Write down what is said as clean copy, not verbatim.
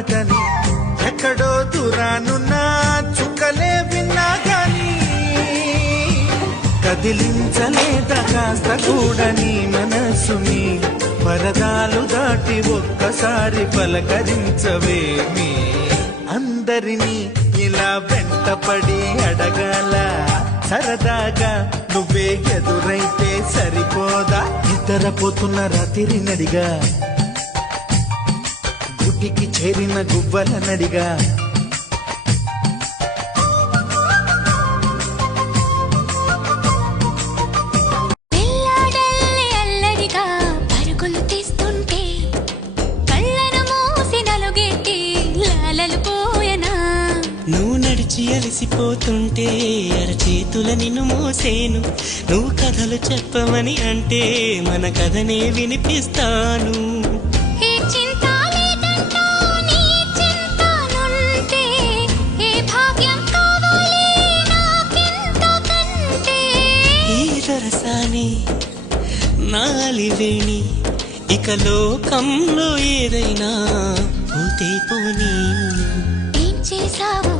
పాటని ఎక్కడో దూరానున్నా చుక్కలే విన్నా గాని కదిలించలేదా కాస్త కూడా నీ మనసుని పరదాలు దాటి ఒక్కసారి పలకరించవేమి అందరినీ ఇలా వెంటపడి అడగాల సరదాగా నువ్వే ఎదురైతే సరిపోదా నిద్రపోతున్న రాత్రి నడిగా గుడ్డికి చేరిన గువ్వల నడిగా నువ్వు నడిచి అలసిపోతుంటే అరచేతుల నిన్ను మోసేను నువ్వు కథలు చెప్పమని అంటే మన కథనే వినిపిస్తాను ఈ దరసాని నాలివేణి ఇక లోకంలో ఏదైనా పోతే పోనీ చేసావు